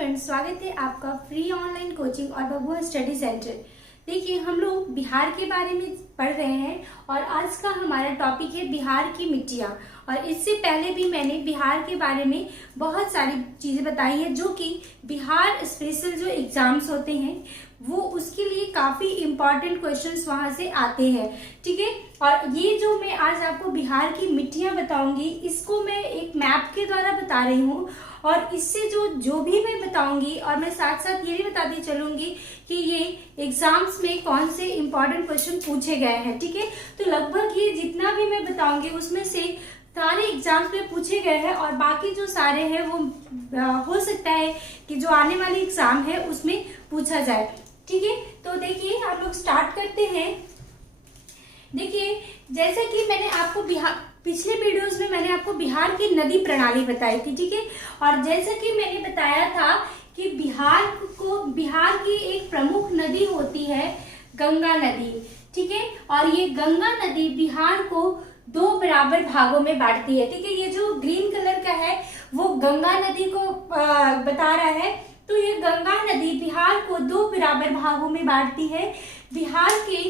Friends, स्वागत है आपका फ्री ऑनलाइन कोचिंग और बबुआ स्टडी सेंटर। देखिए, हम लोग बिहार के बारे में पढ़ रहे हैं और आज का हमारा टॉपिक है बिहार की मिट्टियाँ। और इससे पहले भी मैंने बिहार के बारे में बहुत सारी चीजें बताई हैं जो कि बिहार स्पेशल जो एग्जाम्स होते हैं वो उसके लिए काफी इम्पोर्टेंट क्वेश्चंस वहां से आते हैं। ठीक है, और ये जो मैं आज आपको बिहार की मिट्टियां बताऊंगी इसको मैं एक मैप के द्वारा बता रही हूँ और इससे जो भी मैं बताऊंगी और मैं साथ साथ ये भी बताती चलूंगी कि ये एग्जाम्स में कौन से इम्पोर्टेंट क्वेश्चन पूछे गए हैं। ठीक है, तो लगभग ये जितना भी मैं बताऊंगी उसमें से सारे एग्जाम्स में पूछे गए हैं और बाकी जो सारे हैं वो हो सकता है कि जो आने वाली एग्जाम है उसमें पूछा जाए। ठीक है, तो देखिए हम लोग स्टार्ट करते हैं। देखिए, जैसे कि मैंने आपको पिछले वीडियोस में मैंने आपको बिहार की नदी प्रणाली बताई थी। ठीक है, और जैसे कि मैंने बताया था कि बिहार की एक प्रमुख नदी होती है गंगा नदी। ठीक है, और ये गंगा नदी बिहार को दो बराबर भागों में बांटती है। ठीक है, ये जो ग्रीन कलर का है वो गंगा नदी को बता रहा है। तो ये गंगा नदी बिहार को दो बराबर भागों में बांटती है। बिहार के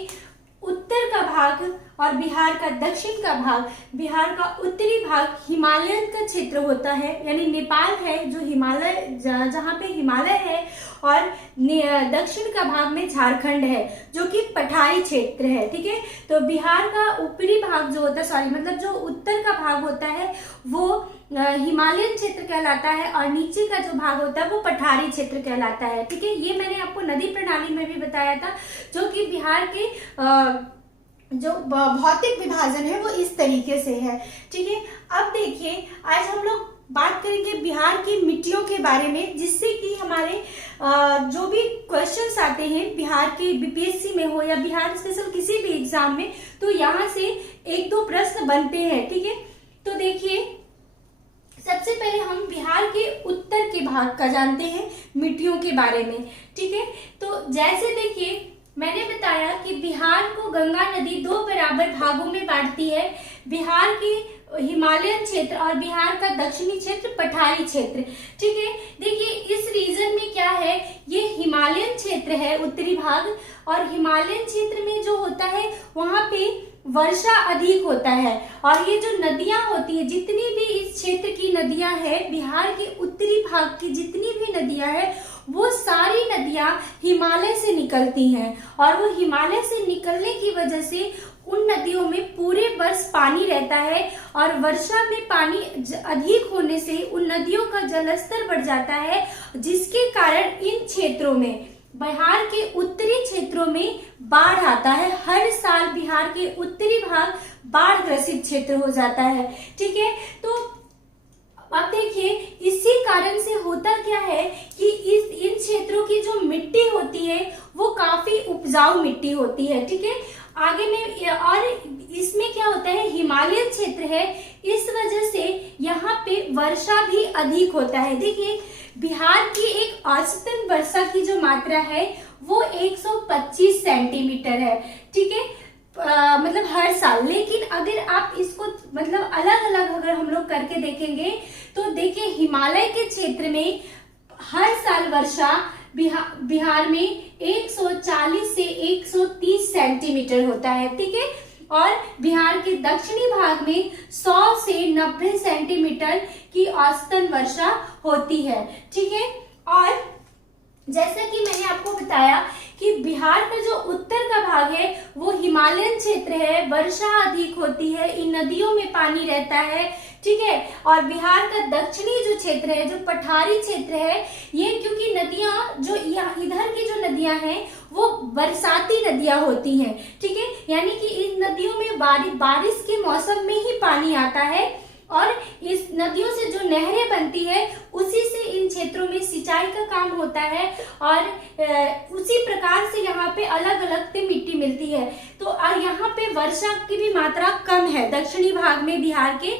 उत्तर का भाग और बिहार का दक्षिण का भाग। बिहार का उत्तरी भाग हिमालयन का क्षेत्र होता है, यानी नेपाल है जो हिमालय जहाँ पे हिमालय है, और दक्षिण का भाग में झारखंड है जो कि पठारी क्षेत्र है। ठीक है, तो बिहार का ऊपरी भाग जो होता है मतलब जो उत्तर का भाग होता है वो हिमालयन क्षेत्र कहलाता है और नीचे का जो भाग होता है वो पठारी क्षेत्र कहलाता है। ठीक है, ये मैंने आपको नदी प्रणाली में भी बताया था जो कि बिहार के जो भौतिक विभाजन है वो इस तरीके से है। ठीक है, अब देखिए आज हम लोग बात करेंगे बिहार की मिट्टियों के बारे में, जिससे कि हमारे जो भी क्वेश्चंस आते हैं बिहार के बीपीएससी में हो या बिहार स्पेशल किसी भी एग्जाम में, तो यहाँ से एक दो प्रश्न बनते हैं। ठीक है, तो देखिए सबसे पहले हम बिहार के उत्तर के भाग का जानते हैं मिट्टियों के बारे में। ठीक है, तो जैसे देखिए मैंने बताया कि बिहार को गंगा नदी दो बराबर भागों में बांटती है। बिहार की हिमालयन क्षेत्र और बिहार का दक्षिणी क्षेत्र पठारी क्षेत्र। ठीक है, देखिए इस रीजन में क्या है, ये हिमालयन क्षेत्र है उत्तरी भाग, और हिमालयन क्षेत्र में जो होता है वहां पे वर्षा अधिक होता है। और ये जो नदियां होती है, जितनी भी इस क्षेत्र की नदियां हैं, बिहार के उत्तरी भाग की जितनी भी नदियां हैं वो सारी नदियां हिमालय से निकलती हैं, और वो हिमालय से निकलने की वजह से उन नदियों में पूरे वर्ष पानी रहता है, और वर्षा में पानी अधिक होने से उन नदियों का जलस्तर बढ़ जाता है, जिसके कारण इन क्षेत्रों में बिहार के उत्तरी क्षेत्रों में बाढ़ आता है। हर साल बिहार के उत्तरी भाग बाढ़ ग्रसित क्षेत्र हो जाता है। ठीक है, तो अब देखिए इसी कारण से होता क्या है कि इन क्षेत्रों की जो मिट्टी होती है वो काफी उपजाऊ मिट्टी होती है। ठीक है, आगे में और इसमें क्या होता है, हिमालयन क्षेत्र है, इस वजह से यहाँ पे वर्षा भी अधिक होता है। देखिए बिहार की एक औसतन वर्षा की जो मात्रा है वो 125 सेंटीमीटर है। ठीक है, मतलब हर साल। लेकिन अगर आप इसको मतलब अलग अलग अगर हम लोग करके देखेंगे तो देखिए हिमालय के क्षेत्र में हर साल वर्षा बिहार में 140 से 130 सेंटीमीटर होता है। ठीक है, और बिहार के दक्षिणी भाग में 100 से 90 सेंटीमीटर की औसतन वर्षा होती है। ठीक है, और जैसा कि मैंने आपको बताया कि बिहार का जो उत्तर का भाग है वो हिमालयन क्षेत्र है, वर्षा अधिक होती है, इन नदियों में पानी रहता है। ठीक है, और बिहार का दक्षिणी जो क्षेत्र है, जो पठारी क्षेत्र है, ये क्योंकि नदियां जो इधर की जो नदियां हैं वो बरसाती नदियां होती हैं। ठीक है, यानी कि इन नदियों में बारिश के मौसम में ही पानी आता है, और इस नदियों से जो नहरें बनती है उसी से इन क्षेत्रों में सिंचाई का काम होता है, और उसी प्रकार से यहाँ पे अलग अलग से मिट्टी मिलती है। तो यहाँ पे वर्षा की भी मात्रा कम है दक्षिणी भाग में बिहार के।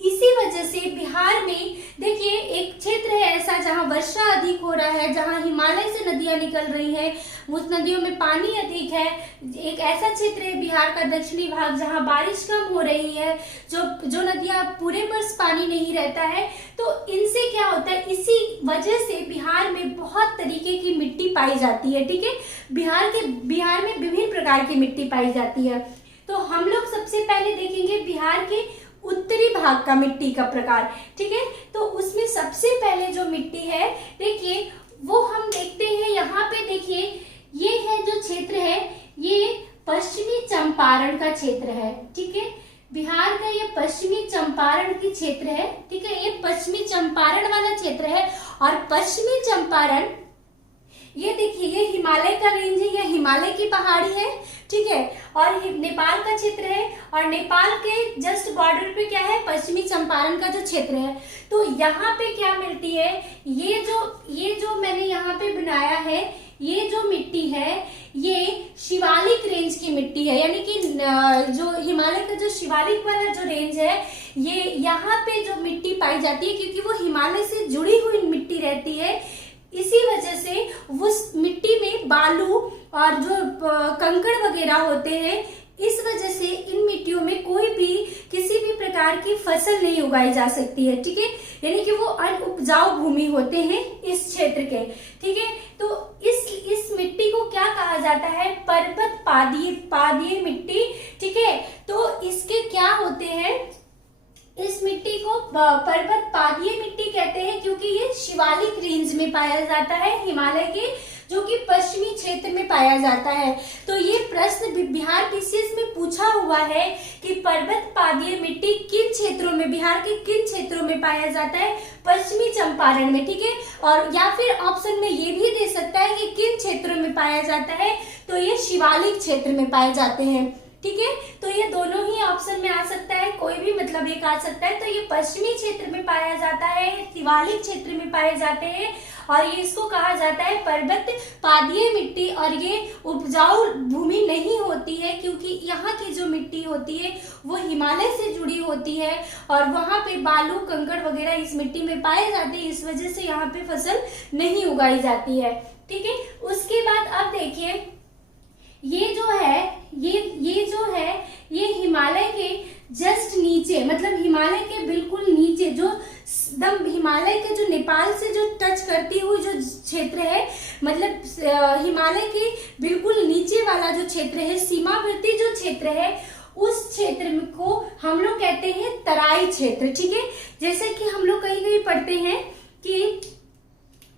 इसी वजह से बिहार में देखिए एक क्षेत्र है ऐसा जहां वर्षा अधिक हो रहा है, जहां हिमालय से नदियां निकल रही हैं, उस नदियों में पानी अधिक है। एक ऐसा क्षेत्र है बिहार का दक्षिणी भाग जहां बारिश कम हो रही है, जो नदियां पूरे वर्ष पानी नहीं रहता है। तो इनसे क्या होता है, इसी वजह से बिहार तरीके की मिट्टी पाई जाती है। ठीक है, बिहार में विभिन्न प्रकार की मिट्टी पाई जाती है। तो हम लोग सबसे पहले देखेंगे बिहार के उत्तरी भाग का मिट्टी का प्रकार। ठीक है, तो उसमें सबसे पहले जो मिट्टी है, देखिए वो हम देखते हैं यहाँ पे। देखिए ये है जो क्षेत्र है, ये पश्चिमी चंपारण का क्षेत्र है। ठीक है, बिहार का ये पश्चिमी चंपारण की क्षेत्र है। ठीक है, ये पश्चिमी चंपारण वाला क्षेत्र है। और पश्चिमी चंपारण, ये देखिए ये हिमालय का रेंज है, ये हिमालय की पहाड़ी है। ठीक है, और ये नेपाल का क्षेत्र है, और नेपाल के जस्ट बॉर्डर पे क्या है, पश्चिमी चंपारण का जो क्षेत्र है। तो यहाँ पे क्या मिलती है, ये जो मैंने यहाँ पे बनाया है, ये जो मिट्टी है ये शिवालिक रेंज की मिट्टी है, यानी कि जो हिमालय का जो शिवालिक वाला जो रेंज है, ये यहाँ पे जो मिट्टी पाई जाती है, क्योंकि वो हिमालय से जुड़ी हुई मिट्टी रहती है, इसी वजह से उस मिट्टी में बालू और जो कंकड़ वगैरह होते हैं, इस वजह से इन मिट्टियों में कोई भी किसी भी प्रकार की फसल नहीं उगाई जा सकती है। ठीक है, यानी कि वो अनउपजाऊ भूमि होते हैं इस क्षेत्र के। ठीक है, तो इस मिट्टी को क्या कहा जाता है, पर्वत पादीय मिट्टी। ठीक है, तो इसके क्या होते हैं, इस मिट्टी को पर्वत पादीय मिट्टी कहते हैं, क्योंकि ये शिवालिक रेंज में पाया जाता है, हिमालय के जो कि पश्चिमी क्षेत्र में पाया जाता है। तो ये प्रश्न बिहार पीसीएस में पूछा हुआ है कि पर्वत पादीय मिट्टी किन क्षेत्रों में, बिहार के किन क्षेत्रों में पाया जाता है, पश्चिमी चंपारण में। ठीक है, और या फिर ऑप्शन में ये भी दे सकता है कि किन क्षेत्रों में पाया जाता है, तो ये शिवालिक क्षेत्र में पाए जाते हैं। ठीक है, तो ये दोनों ही ऑप्शन में आ सकता है, कोई भी मतलब एक आ सकता है। तो ये पश्चिमी क्षेत्र में पाया जाता है, शिवालिक क्षेत्र में पाए जाते हैं, और ये इसको कहा जाता है पर्वत पादीय मिट्टी। और ये उपजाऊ भूमि नहीं होती है, क्योंकि यहाँ की जो मिट्टी होती है वो हिमालय से जुड़ी होती है, और वहां पे बालू कंकड़ वगैरह इस मिट्टी में पाए जाते हैं, इस वजह से यहाँ पे फसल नहीं उगाई जाती है। ठीक है, उसके बाद अब देखिए ये जो है, ये जो है, ये हिमालय के जस्ट नीचे, मतलब हिमालय के बिल्कुल नीचे, जो एकदम हिमालय के जो नेपाल से जो टच करती हुई जो क्षेत्र है, मतलब हिमालय के बिल्कुल नीचे वाला जो क्षेत्र है, सीमावर्ती जो क्षेत्र है, उस क्षेत्र को हम लोग कहते हैं तराई क्षेत्र। ठीक है, जैसे कि हम लोग कहीं कहीं पढ़ते हैं कि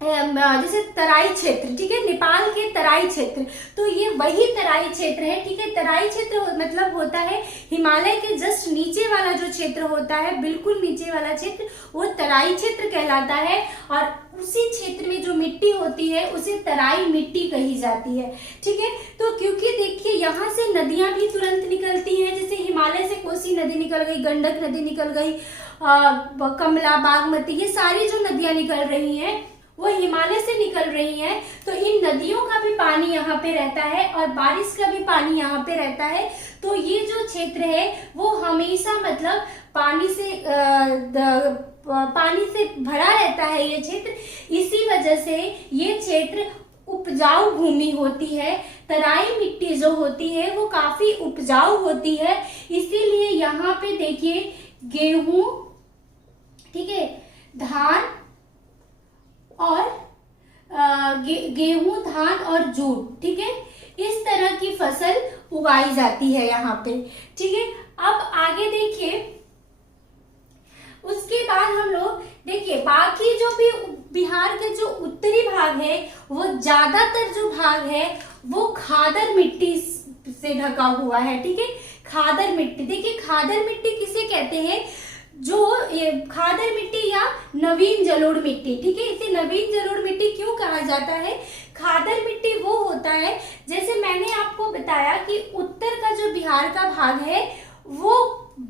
जैसे तराई क्षेत्र। ठीक है, नेपाल के तराई क्षेत्र, तो ये वही तराई क्षेत्र है। ठीक है, तराई क्षेत्र मतलब होता है हिमालय के जस्ट नीचे वाला जो क्षेत्र होता है, बिल्कुल नीचे वाला क्षेत्र, वो तराई क्षेत्र कहलाता है। और उसी क्षेत्र में जो मिट्टी होती है उसे तराई मिट्टी कही जाती है। ठीक है, तो क्योंकि देखिए यहाँ से नदियां भी तुरंत निकलती हैं, जैसे हिमालय से कोसी नदी निकल गई, गंडक नदी निकल गई, कमला, बागमती, ये सारी जो नदियां निकल रही हैं वो हिमालय से निकल रही है। तो इन नदियों का भी पानी यहाँ पे रहता है, और बारिश का भी पानी यहाँ पे रहता है। तो ये जो क्षेत्र है वो हमेशा मतलब पानी से भरा रहता है ये क्षेत्र। इसी वजह से ये क्षेत्र उपजाऊ भूमि होती है। तराई मिट्टी जो होती है वो काफी उपजाऊ होती है, इसीलिए यहाँ पे देखिए गेहूं, ठीक है, धान और गेहूं, धान और जूट, ठीक है, इस तरह की फसल उगाई जाती है यहाँ पे। ठीक है, अब आगे देखिए, उसके बाद हम लोग देखिए बाकी जो भी बिहार के जो उत्तरी भाग है, वो ज्यादातर जो भाग है वो खादर मिट्टी से ढका हुआ है। ठीक है, खादर मिट्टी, देखिए खादर मिट्टी किसे कहते हैं, जो ये खादर मिट्टी या नवीन जलोढ़ मिट्टी। ठीक है, इसे नवीन जलोढ़ मिट्टी क्यों कहा जाता है, खादर मिट्टी वो होता है, जैसे मैंने आपको बताया कि उत्तर का जो बिहार का भाग है वो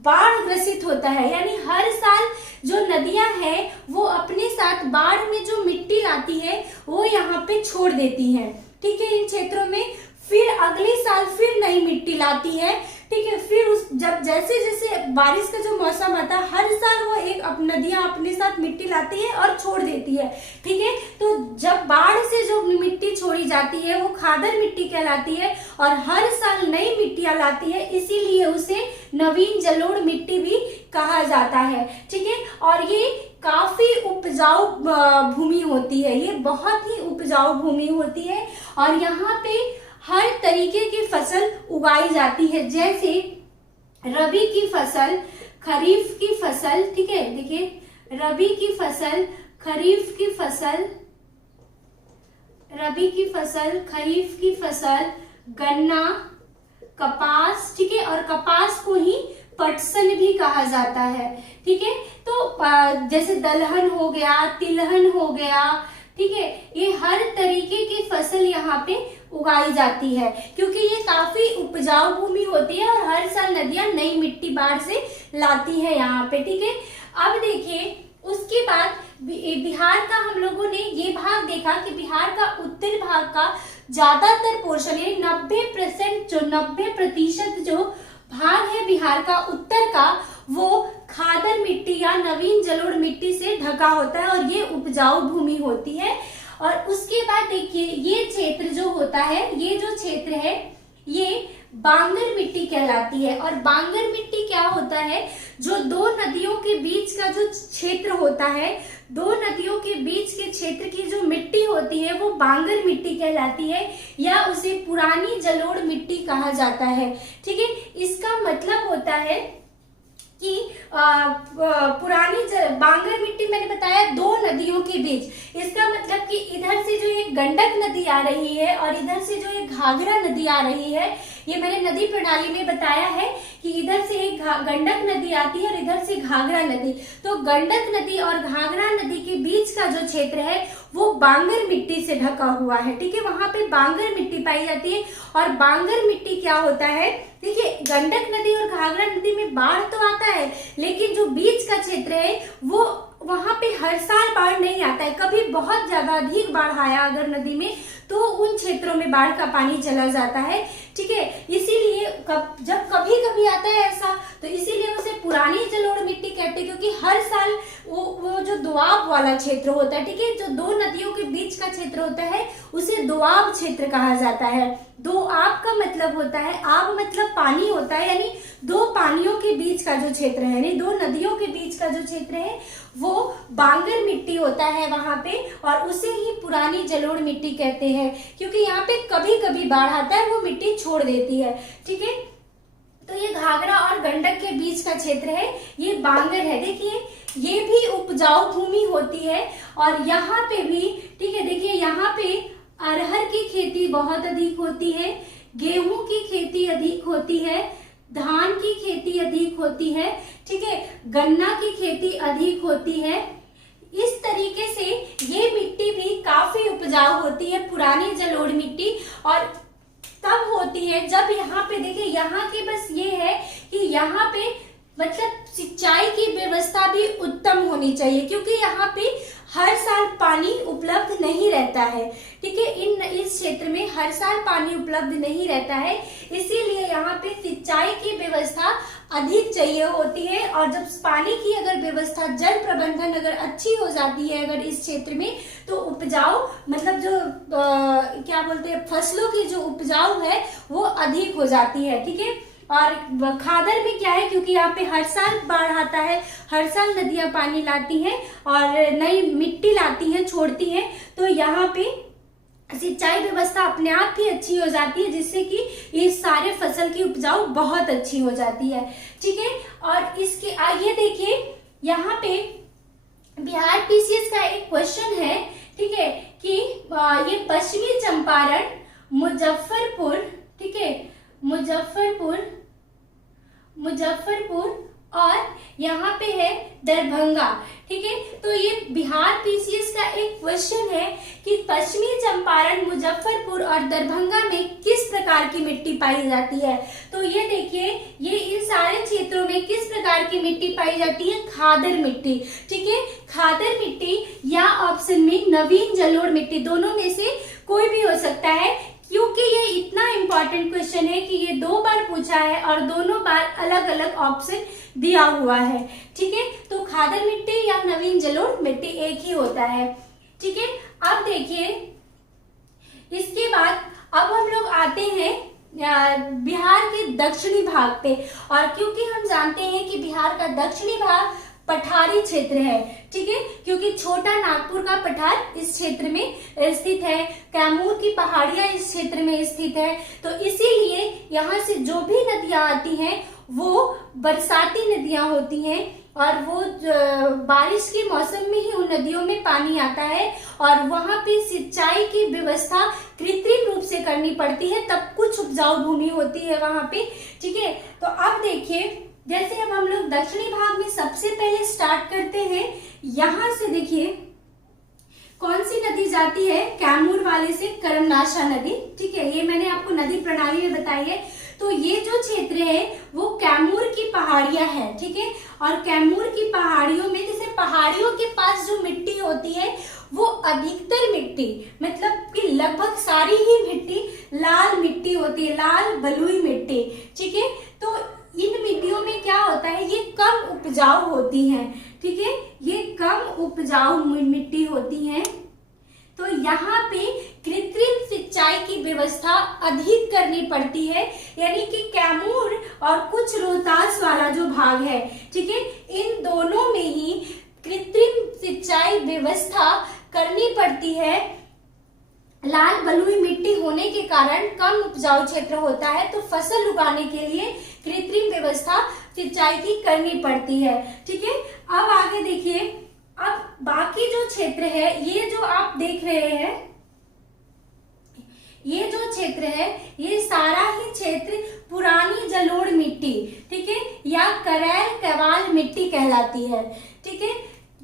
बाढ़ ग्रसित होता है, यानी हर साल जो नदियां हैं वो अपने साथ बाढ़ में जो मिट्टी लाती है वो यहाँ पे छोड़ देती है। ठीक है, इन क्षेत्रों में फिर अगले साल फिर नई मिट्टी लाती है। ठीक है, फिर जब जैसे जैसे बारिश का जो मौसम आता है, हर साल वो एक नदियां अपने साथ मिट्टी लाती है और छोड़ देती है। ठीक है, तो जब बाढ़ से जो मिट्टी छोड़ी जाती है वो खादर मिट्टी कहलाती है, और हर साल नई मिट्टियां लाती है, इसीलिए उसे नवीन जलोढ़ मिट्टी भी कहा जाता है। ठीक है, और ये काफी उपजाऊ भूमि होती है, ये बहुत ही उपजाऊ भूमि होती है और यहाँ पे हर तरीके की फसल उगाई जाती है, जैसे रबी की फसल, खरीफ की फसल, ठीक है, देखिए रबी की फसल, खरीफ की फसल, रबी की फसल, खरीफ की फसल, गन्ना, कपास, ठीक है, और कपास को ही पटसन भी कहा जाता है, ठीक है। तो जैसे दलहन हो गया, तिलहन हो गया, ठीक है, ये हर तरीके की फसल यहाँ पे उगाई जाती है क्योंकि ये काफी उपजाऊ भूमि होती है और हर साल नदियां नई मिट्टी बाढ़ से लाती है यहाँ पे, ठीक है। अब देखिए उसके बाद बिहार का हम लोगों ने ये भाग देखा कि बिहार का उत्तर भाग का ज्यादातर पोर्शन है, 90% जो भाग है बिहार का उत्तर का, वो खादर मिट्टी या नवीन जलोढ़ मिट्टी से ढका होता है और ये उपजाऊ भूमि होती है। और उसके बाद देखिए ये क्षेत्र जो होता है, ये जो क्षेत्र है ये बांगर मिट्टी कहलाती है। और बांगर मिट्टी क्या होता है, जो दो नदियों के बीच का जो क्षेत्र होता है, दो नदियों के बीच के क्षेत्र की जो मिट्टी होती है वो बांगर मिट्टी कहलाती है या उसे पुरानी जलोढ़ मिट्टी कहा जाता है, ठीक है। इसका मतलब होता है कि पुरानी बांगर मिट्टी मैंने बताया दो नदियों के बीच, इसका मतलब कि इधर से जो एक गंडक नदी आ रही है और इधर से जो एक घाघरा नदी आ रही है, ये मैंने नदी प्रणाली में बताया है कि इधर से एक गंडक नदी आती है और इधर से घाघरा नदी। तो गंडक नदी और घाघरा नदी के बीच का जो क्षेत्र है वो बांगर मिट्टी से ढका हुआ है, ठीक है, वहां पे बांगर मिट्टी पाई जाती है। और बांगर मिट्टी क्या होता है, देखिए गंडक नदी और घाघरा नदी में बाढ़ तो आता है लेकिन जो बीच का क्षेत्र है वो वहां पे हर साल बाढ़ नहीं आता है। कभी बहुत ज्यादा अधिक बाढ़ आया अगर नदी में तो उन क्षेत्रों में बाढ़ का पानी चला जाता है, ठीक है। इसीलिए जब कभी कभी आता है ऐसा तो इसीलिए उसे पुरानी जलोढ़ मिट्टी कहते हैं क्योंकि हर साल वो जो दोआब वाला क्षेत्र होता है, ठीक है, जो दो नदियों के बीच का क्षेत्र होता है उसे दोआब क्षेत्र कहा जाता है। दोआब का मतलब होता है, आब मतलब पानी होता है, यानी दो पानियों के बीच का जो क्षेत्र है, यानी दो नदियों के बीच का जो क्षेत्र है वो बांगर मिट्टी होता है वहां पे, और उसे ही पुरानी जलोढ़ मिट्टी कहते हैं क्योंकि यहाँ पे कभी कभी बाढ़ आता है वो मिट्टी छोड़ देती है, ठीक है। तो ये घाघरा और गंडक के बीच का क्षेत्र है, ये बांगर है। देखिए ये भी उपजाऊ भूमि होती है और यहाँ पे भी, ठीक है, देखिए यहाँ पे अरहर की खेती बहुत अधिक होती है, गेहूं की खेती अधिक होती है, धान की खेती अधिक होती है, ठीक है, गन्ना की खेती अधिक होती है। इस तरीके से ये मिट्टी भी काफी उपजाऊ होती है, पुरानी जलोढ़ मिट्टी, और तब होती है जब यहाँ पे देखिए यहाँ की बस ये है कि यहाँ पे मतलब सिंचाई की व्यवस्था भी उत्तम होनी चाहिए क्योंकि यहाँ पे हर साल पानी उपलब्ध नहीं रहता है, ठीक है। इस क्षेत्र में हर साल पानी उपलब्ध नहीं रहता है, इसीलिए यहाँ पे सिंचाई की व्यवस्था अधिक चाहिए होती है। और जब पानी की अगर व्यवस्था, जल प्रबंधन अगर अच्छी हो जाती है अगर इस क्षेत्र में, तो उपजाऊ मतलब जो क्या बोलते हैं, फसलों की जो उपजाऊ है वो अधिक हो जाती है, ठीक है। और खादर में क्या है, क्योंकि यहाँ पे हर साल बाढ़ आता है, हर साल नदियां पानी लाती हैं और नई मिट्टी लाती हैं, छोड़ती हैं, तो यहाँ पे सिंचाई व्यवस्था अपने आप ही अच्छी हो जाती है जिससे कि ये सारे फसल की उपजाऊ बहुत अच्छी हो जाती है, ठीक है। और इसके आइए देखिए यहाँ पे बिहार पीसीएस का एक क्वेश्चन है, ठीक है, कि ये पश्चिमी चंपारण, मुजफ्फरपुर, ठीक है, मुजफ्फरपुर और यहाँ पे है दरभंगा, ठीक है। तो ये बिहार पीसीएस का एक क्वेश्चन है कि पश्चिमी चंपारण, मुजफ्फरपुर और दरभंगा में किस प्रकार की मिट्टी पाई जाती है। तो ये देखिए ये इन सारे क्षेत्रों में किस प्रकार की मिट्टी पाई जाती है, खादर मिट्टी, ठीक है, खादर मिट्टी या ऑप्शन में नवीन जलोढ़ मिट्टी, दोनों में से कोई भी हो सकता है क्योंकि ये इतना इम्पोर्टेंट क्वेश्चन है कि ये 2 बार पूछा है और दोनों बार अलग अलग ऑप्शन दिया हुआ है, ठीक है। तो खादर मिट्टी या नवीन जलोढ़ मिट्टी एक ही होता है, ठीक है। अब देखिए इसके बाद अब हम लोग आते हैं बिहार के दक्षिणी भाग पे, और क्योंकि हम जानते हैं कि बिहार का दक्षिणी भाग पठारी क्षेत्र है, ठीक है, क्योंकि छोटा नागपुर का पठार इस क्षेत्र में स्थित है, कैमूर की पहाड़ियां इस क्षेत्र में स्थित है। तो इसीलिए यहाँ से जो भी नदियां आती हैं वो बरसाती नदियां होती हैं और वो बारिश के मौसम में ही उन नदियों में पानी आता है और वहां पे सिंचाई की व्यवस्था कृत्रिम रूप से करनी पड़ती है, तब कुछ उपजाऊ भूमि होती है वहां पे, ठीक है। तो अब देखिए, जैसे अब हम लोग दक्षिणी भाग में सबसे पहले स्टार्ट करते हैं, यहां से देखिए कौन सी नदी जाती है, कैमूर वाले से कर्मनाशा नदी, ठीक है, ये मैंने आपको नदी प्रणाली में बताई है। तो ये जो क्षेत्र है वो कैमूर की पहाड़ियां है, ठीक है, और कैमूर की पहाड़ियों में, जैसे पहाड़ियों के पास जो मिट्टी होती है वो अधिकतर मिट्टी, मतलब कि लगभग सारी ही मिट्टी लाल मिट्टी होती है, लाल बलुई मिट्टी, ठीक है। तो इन मिट्टियों में क्या होता है, ये कम उपजाऊ होती हैं, ठीक है, ये कम उपजाऊ मिट्टी होती हैं। तो यहाँ पे कृत्रिम सिंचाई की व्यवस्था अधिक करनी पड़ती है, यानी कि कैमूर और कुछ रोहतास वाला जो भाग है, ठीक है, इन दोनों में ही कृत्रिम सिंचाई व्यवस्था करनी पड़ती है। लाल बलुई मिट्टी होने के कारण कम उपजाऊ क्षेत्र होता है, तो फसल उगाने के लिए कृत्रिम व्यवस्था सिंचाई की करनी पड़ती है, ठीक है। अब आगे देखिए, अब बाकी जो क्षेत्र है, ये जो आप देख रहे हैं, ये जो क्षेत्र है ये सारा ही क्षेत्र पुरानी जलोढ़ मिट्टी, ठीक है, या करैल कैवाल मिट्टी कहलाती है, ठीक है।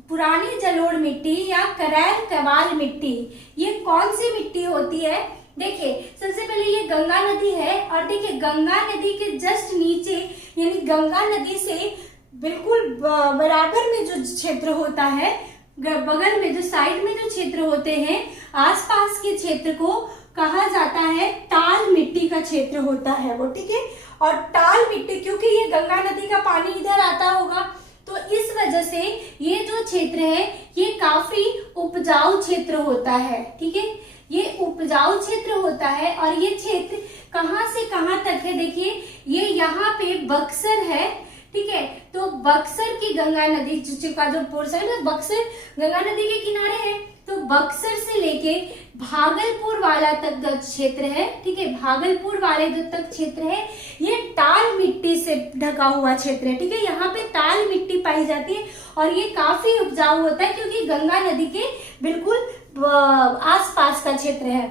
पुरानी जलोढ़ मिट्टी या करैल कैवाल मिट्टी, ये कौन सी मिट्टी होती है? देखिए, सबसे पहले ये गंगा नदी है और देखिए गंगा नदी के जस्ट नीचे, यानी गंगा नदी से बिल्कुल बराबर में जो क्षेत्र होता है, बगल में जो साइड में जो क्षेत्र होते हैं, आसपास के क्षेत्र को कहा जाता है टाल मिट्टी का क्षेत्र होता है वो, ठीक है। और टाल मिट्टी, क्योंकि ये गंगा नदी का पानी इधर आता होगा, तो इस वजह से ये जो क्षेत्र है ये काफी उपजाऊ क्षेत्र होता है, ठीक है, ये उपजाऊ क्षेत्र होता है। और ये क्षेत्र कहां से कहां तक है, देखिए ये यहाँ पे बक्सर है, ठीक है, तो बक्सर की गंगा नदी का जो पोर्शन है, बक्सर गंगा नदी के किनारे है, तो बक्सर से लेके भागलपुर वाला तक जो क्षेत्र है, ठीक है, भागलपुर वाले जो तक क्षेत्र है ये टाल मिट्टी से ढका हुआ क्षेत्र है, ठीक है, यहाँ पे टाल मिट्टी पाई जाती है और ये काफी उपजाऊ होता है क्योंकि गंगा नदी के बिल्कुल आसपास का क्षेत्र है।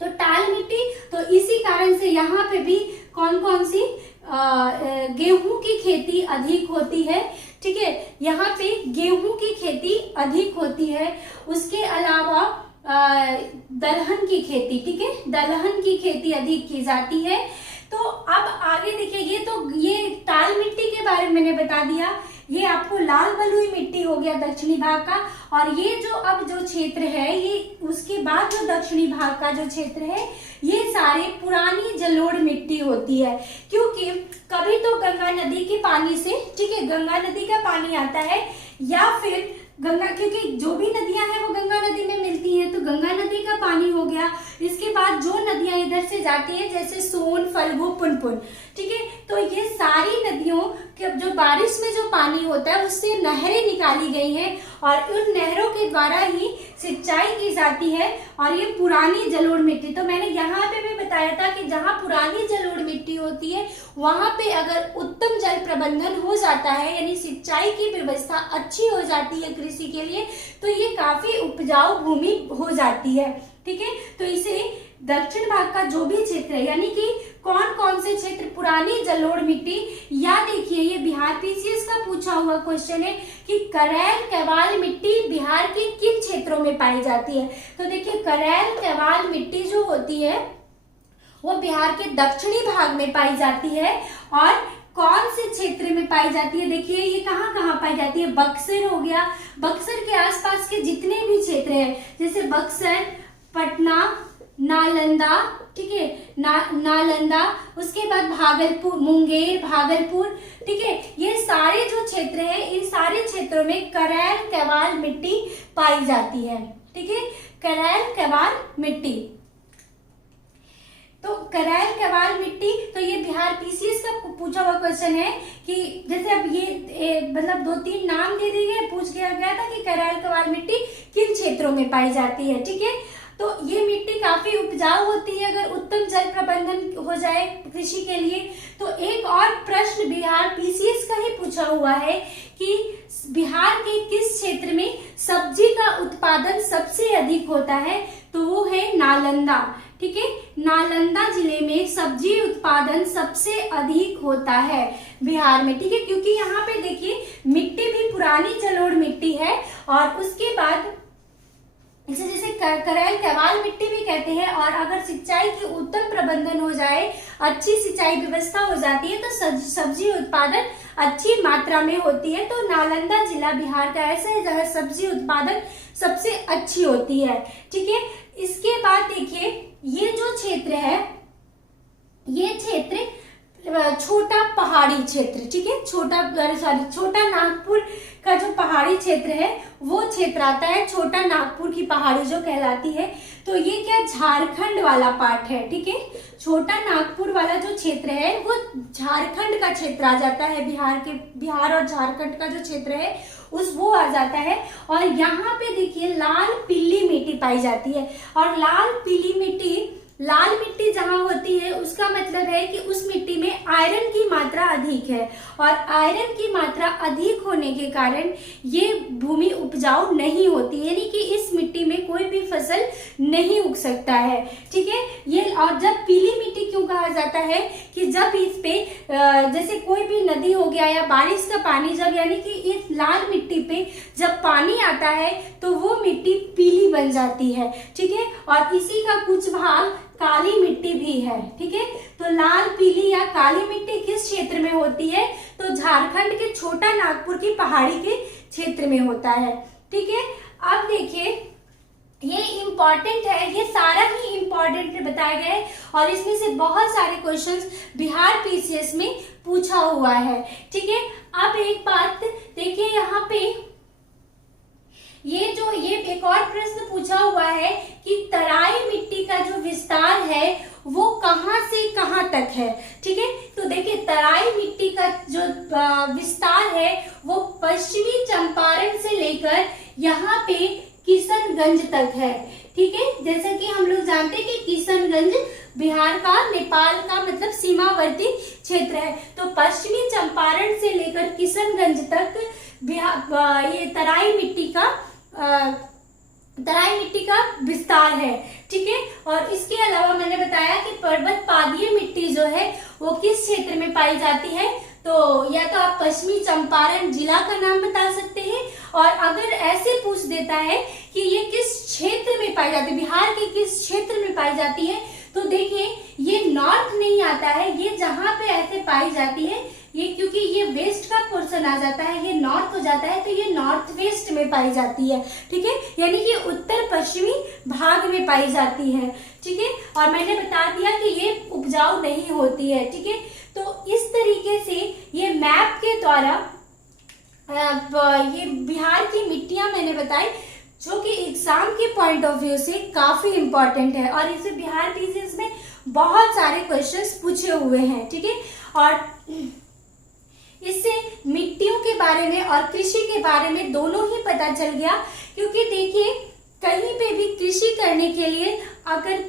तो टाल मिट्टी, तो इसी कारण से यहाँ पे भी कौन कौन सी गेहूं की खेती अधिक होती है, ठीक है, यहाँ पे गेहूं की खेती अधिक होती है। उसके अलावा दलहन की खेती, ठीक है, दलहन की खेती अधिक की जाती है। तो अब आगे देखिए, ये टाल मिट्टी के बारे में मैंने बता दिया, ये आपको लाल बलुई मिट्टी हो गया दक्षिणी भाग का। और ये जो अब जो क्षेत्र है, ये उसके बाद जो दक्षिणी भाग का जो क्षेत्र है ये सारे पुरानी जलोढ़ मिट्टी होती है, क्योंकि कभी तो गंगा नदी के पानी से, ठीक है, गंगा नदी का पानी आता है, या फिर गंगा, क्योंकि जो भी नदियां हैं वो गंगा नदी में मिलती हैं, तो गंगा नदी का पानी हो गया। इसके बाद जो नदियां इधर से जाती है जैसे सोन, फल्गु, पुनपुन, ठीक है, तो ये सारी नदियों के जो बारिश में जो पानी होता है उससे नहरें निकाली गई हैं और उन नहरों के द्वारा ही सिंचाई की जाती है। और ये पुरानी जलोढ़ मिट्टी, तो मैंने यहाँ पे भी बताया था कि जहाँ पुरानी जलोढ़ मिट्टी होती है वहां पे अगर उत्तम जल प्रबंधन हो जाता है, यानी सिंचाई की व्यवस्था अच्छी हो जाती है कृषि के लिए, तो ये काफी उपजाऊ भूमि हो जाती है, ठीक है। तो इसे दक्षिण भाग का जो भी क्षेत्र है, यानी कि कौन कौन से क्षेत्र पुरानी जलोढ़ मिट्टी, या देखिए ये बिहार पीसीएस का पूछा हुआ क्वेश्चन है कि करैल कैवाल मिट्टी बिहार के किन क्षेत्रों में पाई जाती है। तो देखिए करैल कैवाल मिट्टी जो होती है वो बिहार के दक्षिणी भाग में पाई जाती है। और कौन से क्षेत्र में पाई जाती है, देखिए ये कहाँ कहाँ पाई जाती है, बक्सर हो गया, बक्सर के आसपास के जितने भी क्षेत्र हैं जैसे बक्सर, पटना, नालंदा, ठीक है, नालंदा, उसके बाद भागलपुर, मुंगेर, भागलपुर, ठीक है, ये सारे जो क्षेत्र हैं इन सारे क्षेत्रों में करैल कैवाल मिट्टी पाई जाती है, ठीक है, करैल कैवाल मिट्टी। तो करैल कवाल मिट्टी, तो ये बिहार पीसीएस का पूछा हुआ क्वेश्चन है कि जैसे अब ये मतलब 2-3 नाम दे दिए गए, पूछ लिया गया था कि करैल कवाल मिट्टी किन क्षेत्रों में पाई जाती है। ठीक है, तो ये मिट्टी काफी उपजाऊ होती है अगर उत्तम जल प्रबंधन हो जाए कृषि के लिए। तो एक और प्रश्न बिहार पीसीएस का ही पूछा हुआ है कि बिहार के किस क्षेत्र में सब्जी का उत्पादन सबसे अधिक होता है, तो वो है नालंदा। ठीक है, नालंदा जिले में सब्जी उत्पादन सबसे अधिक होता है बिहार में। ठीक है, क्योंकि यहाँ पे देखिए मिट्टी भी पुरानी जलोढ़ मिट्टी है और उसके बाद इसे जैसे करैल कवाल मिट्टी भी कहते हैं। और अगर सिंचाई की उत्तम प्रबंधन हो जाए, अच्छी सिंचाई व्यवस्था हो जाती है, तो सब्जी उत्पादन अच्छी मात्रा में होती है। तो नालंदा जिला बिहार का ऐसा है जहाँ सब्जी उत्पादन सबसे अच्छी होती है। ठीक है, इसके बाद देखिए ये जो क्षेत्र है, ये क्षेत्र छोटा पहाड़ी क्षेत्र, ठीक है, छोटा नागपुर का जो पहाड़ी क्षेत्र है वो क्षेत्र आता है, छोटा नागपुर की पहाड़ी जो कहलाती है। तो ये क्या झारखंड वाला पार्ट है। ठीक है, छोटा नागपुर वाला जो क्षेत्र है वो झारखंड का क्षेत्र आ जाता है, बिहार और झारखंड का जो क्षेत्र है वो आ जाता है। और यहाँ पे देखिए लाल पीली मिट्टी पाई जाती है। और लाल मिट्टी जहां होती है उसका मतलब है कि उस मिट्टी में आयरन की मात्रा अधिक है, और आयरन की मात्रा अधिक होने के कारण ये भूमि उपजाऊ नहीं होती, यानी कि इस मिट्टी में कोई भी फसल नहीं उग सकता है। ठीक है, ये और जब पीली मिट्टी क्यों कहा जाता है कि जब इस पे जैसे कोई भी नदी हो गया या बारिश का पानी जब यानी कि इस लाल मिट्टी पे जब पानी आता है तो वो मिट्टी पीली बन जाती है। ठीक है, और इसी का कुछ भाग काली मिट्टी भी है। ठीक है, तो लाल पीली या काली मिट्टी किस क्षेत्र में होती है, तो झारखंड के छोटा नागपुर की पहाड़ी के क्षेत्र में होता है। ठीक है, अब देखिए ये इम्पॉर्टेंट है, ये सारा ही इम्पॉर्टेंट बताया गया है और इसमें से बहुत सारे क्वेश्चंस बिहार पीसीएस में पूछा हुआ है। ठीक है, अब एक बात देखिए यहाँ पे ये एक और प्रश्न पूछा हुआ है कि तराई मिट्टी का जो विस्तार है वो कहां से कहां तक है। ठीक है, तो देखिए तराई मिट्टी का जो विस्तार है वो पश्चिमी चंपारण से लेकर यहाँ पे किशनगंज तक है। ठीक है, जैसा कि हम लोग जानते हैं कि किशनगंज बिहार का नेपाल का मतलब सीमावर्ती क्षेत्र है। तो पश्चिमी चंपारण से लेकर किशनगंज तक ये तराई मिट्टी का विस्तार है। ठीक है, और इसके अलावा मैंने बताया कि पर्वत पादीय मिट्टी जो है वो किस क्षेत्र में पाई जाती है, तो या तो आप पश्चिमी चंपारण जिला का नाम बता सकते हैं, और अगर ऐसे पूछ देता है कि ये किस क्षेत्र में पाई जाती है, बिहार के किस क्षेत्र में पाई जाती है, तो देखिए ये नॉर्थ नहीं आता है, ये जहां पे ऐसे पाई जाती है ये क्योंकि ये वेस्ट का पोर्शन आ जाता है, ये नॉर्थ हो जाता है, तो ये नॉर्थ वेस्ट में पाई जाती है। ठीक है, यानी कि उत्तर पश्चिमी भाग में पाई जाती है। ठीक है, और मैंने बता दिया कि ये उपजाऊ नहीं होती है। ठीक है, तो इस तरीके से ये मैप के द्वारा ये बिहार की मिट्टियां मैंने बताई जो कि एग्जाम के पॉइंट ऑफ व्यू से काफी इंपॉर्टेंट है और इसे बिहार पीसीएस में बहुत सारे क्वेश्चंस पूछे हुए हैं। ठीक है, और इससे मिट्टियों के बारे में और कृषि के बारे में दोनों ही पता चल गया, क्योंकि देखिए कहीं पे भी कृषि करने के लिए अगर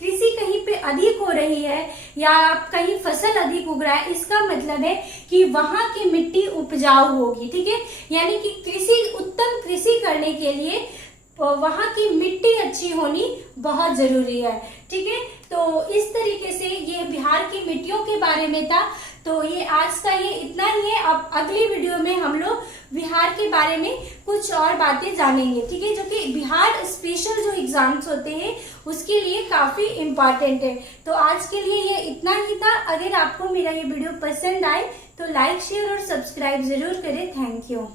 कृषि कहीं पे अधिक हो रही है या कहीं फसल अधिक उग रहा है, इसका मतलब है कि वहां की मिट्टी उपजाऊ होगी। ठीक है, यानी कि उत्तम कृषि करने के लिए वहां की मिट्टी अच्छी होनी बहुत जरूरी है। ठीक है, तो इस तरीके से ये बिहार की मिट्टियों के बारे में था। तो ये आज का ये इतना ही है। अब अगली वीडियो में हम लोग बिहार के बारे में कुछ और बातें जानेंगे। ठीक है, जो कि बिहार स्पेशल जो एग्जाम्स होते हैं उसके लिए काफी इम्पोर्टेंट है। तो आज के लिए ये इतना ही था। अगर आपको मेरा ये वीडियो पसंद आए तो लाइक शेयर और सब्सक्राइब जरूर करें। Thank you.